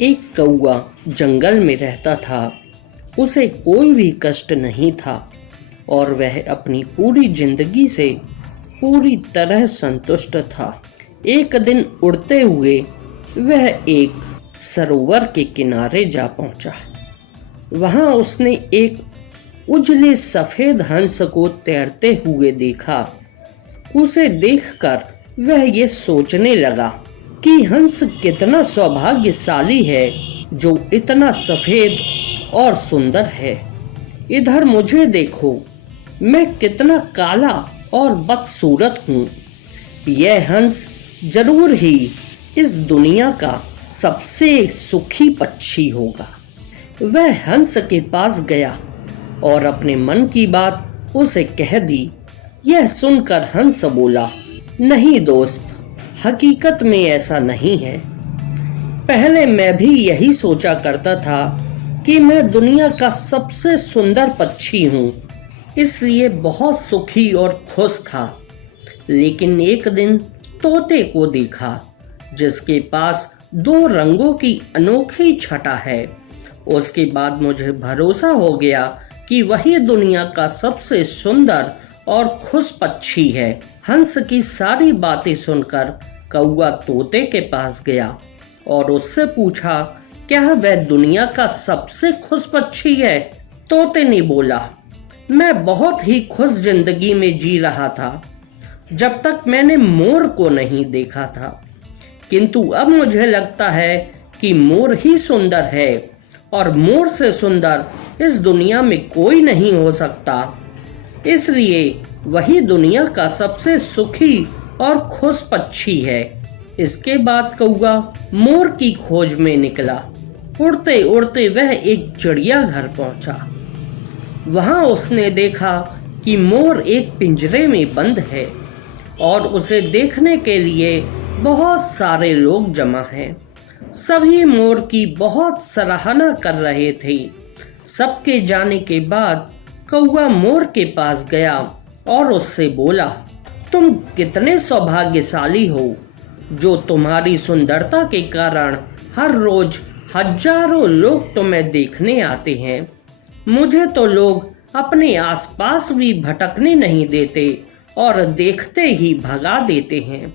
एक कौआ जंगल में रहता था। उसे कोई भी कष्ट नहीं था और वह अपनी पूरी जिंदगी से पूरी तरह संतुष्ट था। एक दिन उड़ते हुए वह एक सरोवर के किनारे जा पहुंचा। वहां उसने एक उजले सफेद हंस को तैरते हुए देखा। उसे देखकर वह ये सोचने लगा कि हंस कितना सौभाग्यशाली है जो इतना सफेद और सुंदर है। इधर मुझे देखो, मैं कितना काला और बदसूरत हूँ। यह हंस जरूर ही इस दुनिया का सबसे सुखी पक्षी होगा। वह हंस के पास गया और अपने मन की बात उसे कह दी। यह सुनकर हंस बोला, नहीं दोस्त, हकीकत में ऐसा नहीं है। पहले मैं भी यही सोचा करता था कि मैं दुनिया का सबसे सुंदर पक्षी हूँ, इसलिए बहुत सुखी और खुश था। लेकिन एक दिन तोते को देखा जिसके पास 2 रंगों की अनोखी छटा है। उसके बाद मुझे भरोसा हो गया कि वही दुनिया का सबसे सुंदर और खुश पक्षी है। हंस की सारी बातें सुनकर कौआ तोते के पास गया और उससे पूछा, क्या वह दुनिया का सबसे खुश पक्षी है? तोते ने बोला, मैं बहुत ही खुश जिंदगी में जी रहा था जब तक मैंने मोर को नहीं देखा था, किंतु अब मुझे लगता है कि मोर ही सुंदर है और मोर से सुंदर इस दुनिया में कोई नहीं हो सकता। इसलिए वही दुनिया का सबसे सुखी और खुश पक्षी है। इसके बाद कौआ मोर की खोज में निकला। उड़ते उड़ते वह एक चिड़ियाघर पहुंचा। वहां उसने देखा कि मोर एक पिंजरे में बंद है और उसे देखने के लिए बहुत सारे लोग जमा हैं। सभी मोर की बहुत सराहना कर रहे थे। सबके जाने के बाद कौआ मोर के पास गया और उससे बोला, तुम कितने सौभाग्यशाली हो जो तुम्हारी सुंदरता के कारण हर रोज हजारों लोग तुम्हें देखने आते हैं। मुझे तो लोग अपने आसपास भी भटकने नहीं देते और देखते ही भगा देते हैं।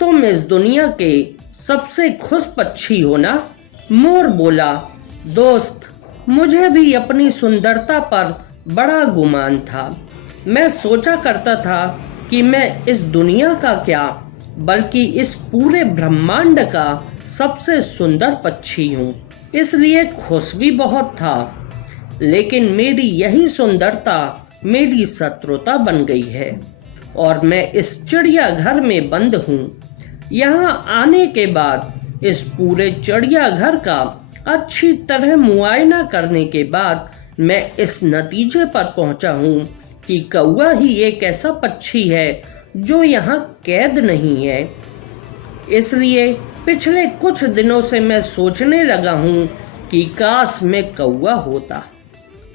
तुम इस दुनिया के सबसे खुश पक्षी हो ना? मोर बोला, दोस्त, मुझे भी अपनी सुंदरता पर बड़ा गुमान था। मैं सोचा करता था कि मैं इस दुनिया का क्या बल्कि इस पूरे ब्रह्मांड का सबसे सुंदर पक्षी हूँ, इसलिए खुश भी बहुत था। लेकिन मेरी यही सुंदरता मेरी शत्रुता बन गई है और मैं इस चिड़ियाघर में बंद हूँ। यहाँ आने के बाद इस पूरे चिड़ियाघर का अच्छी तरह मुआयना करने के बाद मैं इस नतीजे पर पहुंचा हूँ कि कौआ ही एक ऐसा पक्षी है जो यहाँ कैद नहीं है। इसलिए पिछले कुछ दिनों से मैं सोचने लगा हूँ कि काश मैं कौआ होता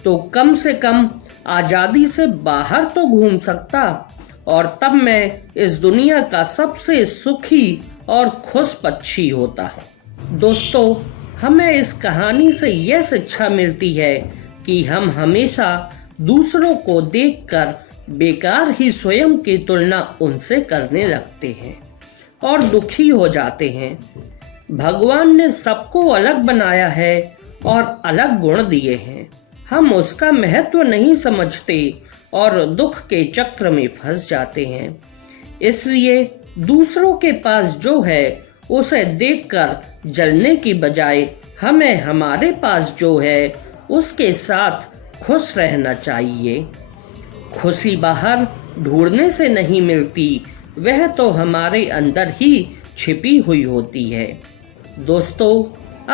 तो कम से कम आज़ादी से बाहर तो घूम सकता और तब मैं इस दुनिया का सबसे सुखी और खुश पक्षी होता। दोस्तों, हमें इस कहानी से यह शिक्षा मिलती है कि हम हमेशा दूसरों को देखकर बेकार ही स्वयं की तुलना उनसे करने लगते हैं और दुखी हो जाते हैं। भगवान ने सबको अलग बनाया है और अलग गुण दिए हैं। हम उसका महत्व नहीं समझते और दुख के चक्र में फंस जाते हैं। इसलिए दूसरों के पास जो है उसे देखकर जलने की बजाय हमें हमारे पास जो है उसके साथ खुश रहना चाहिए। खुशी बाहर ढूंढने से नहीं मिलती, वह तो हमारे अंदर ही छिपी हुई होती है। दोस्तों,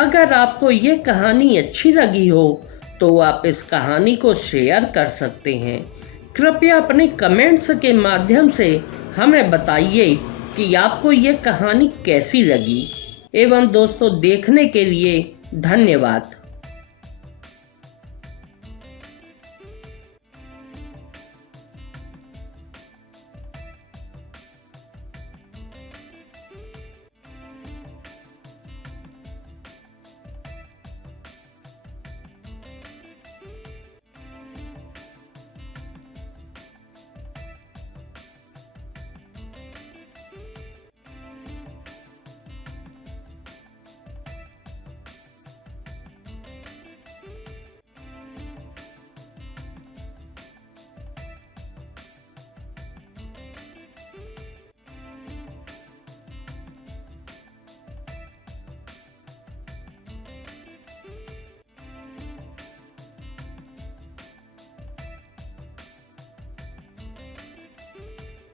अगर आपको ये कहानी अच्छी लगी हो तो आप इस कहानी को शेयर कर सकते हैं। कृपया अपने कमेंट्स के माध्यम से हमें बताइए कि आपको ये कहानी कैसी लगी। एवं दोस्तों, देखने के लिए धन्यवाद।